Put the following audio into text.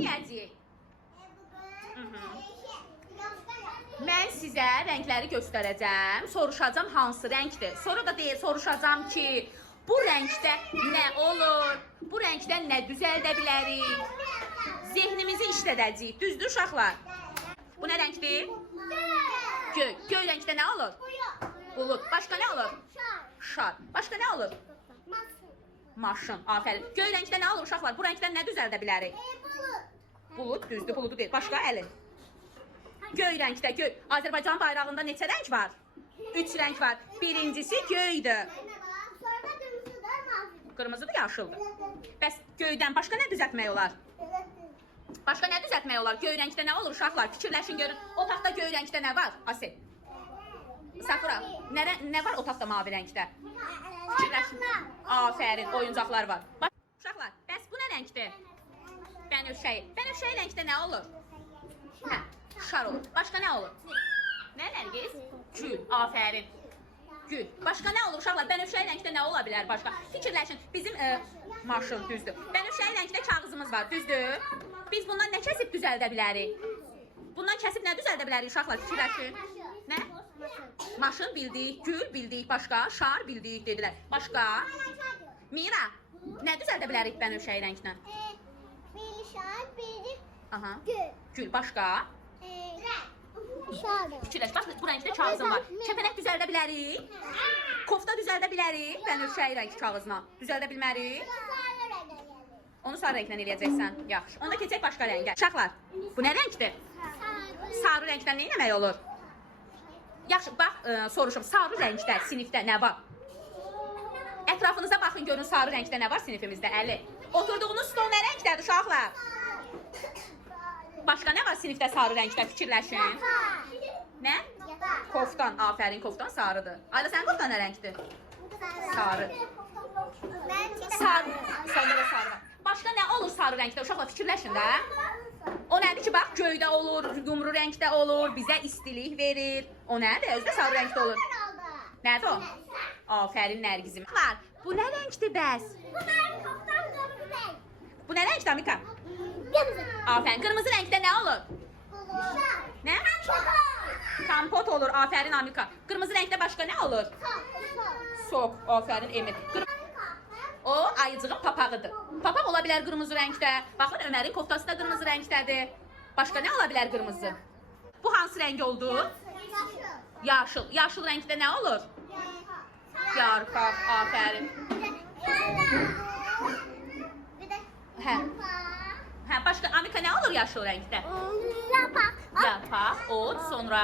eləyəcəyik? Mən sizə rəngləri göstərəcəm. Soruşacağam hansı rəngdir. Sonra da deyir, soruşacağam ki, bu rəngdə nə olur? Bu rəngdən nə düzəldə bilərik? Zehnimizi işlədəcəyik. Düzdür uşaqlar? Bu nə rəngdir? Göy. Göy rəngdə nə olur? Bulud. Başqa nə olur? Şar. Başqa nə olur? Maşın. Afərin. Göy rəngdə nə olur uşaqlar? Bu rəngdən nə düzəldə bilərik? Bulud düzdür, buludu deyil. Başqa əlin. Göy rəngdə göy. Azərbaycan bayrağında neçə rəng var? 3 rəng var. Birincisi göydür. Qırmızıdır, yaşıldır. Bəs göydən başqa nə düzəltmək olar? Başqa nə düzəltmək olar? Göy rəngdə nə olur uşaqlar? Fikirləşin görün. Otaqda göy rəngdə nə var? Asel. Sakura, nə, nə var otaqda mavi rəngdə? Fikirləşin. Afərin, oyuncaqlar var. Uşaqlar, bəs bu nə rəngdir? Bənövşəyi. Bənövşəyi rəngdə nə olur? Hə, şar olur. Başqa nə olur? Nə rəngiz? Gül. Afərin. Gül. Başqa nə olur uşaqlar? Bənövşəyi rəngdə nə ola bilər başqa? Fikirləşin. Bizim e, maşın düzdür. Bənövşəyi rəngdə kağızımız var, düzdür? Biz bundan nə kəsib düzəldə bilərik? Bundan kəsib nə düzəldə bilərik uşaqlar? Fikirləşin. Nə? Maşın bildik, gül bildik, başqa şar bildik dedilər. Başqa? Mira, nə düzəldə bilərik bənövşəyi rənglə? Aha. Gül, başqa? Fikirləş, bax bu rəngdə kağızım var. Kəpənək düzəldə bilərik? Kofta düzəldə bilərik? Bənövşəyi rəng kağızla. Düzəldə bilmərik? Onu sarı rənglə eləyəcəksən. Yaxşı. Onda keçək başqa rəngə. Uşaqlar, bu nə rəngdir? Sarı rəngdən nə etmək olur? Yaxşı, bax, ə, soruşum. Sarı rəngdə sinifdə nə var? Ətrafınıza baxın görün sarı rəngdə nə var sinifimizdə? Əli. Oturduğunuz stol nə rəngdədir uşaqlar? Başqa nə var sinifdə sarı rəngdə? Fikirləşin. Nə? Koftan, afərin, koftan sarıdır. Ayla sənin koftan nə rəngdir? Sarı. Sarı. Səndə də sarı var. Başqa nə olur sarı rəngdə? Uşaqlar fikirləşin də. O nədir ki, bax göydə olur, yumru rəngdə olur, bizə istilik verir. O nədir? Özü də sarı rəngdə olur. Nədir o? Afərin Nərgizim. Var. Bu nə rəngdir bəs? Bu nə rəngdir Amika? Afərin. Qırmızı rəngdə nə olur? Nə? Kompot olur. Afərin Amika. Qırmızı rəngdə başqa nə olur? Sok. Afərin Emil. Qır o ayıcığın papağıdır. Papaq ola bilər qırmızı rəngdə. Baxın Ömərin koftası da qırmızı rəngdədir. Başqa nə ola bilər qırmızı? Bu hansı rəng oldu? Yaşıl. Yaşıl rəngdə nə olur? Yarpaq. Afərin. Hə. Olur yaşıl rəngdə? Yarpaq, ot, sonra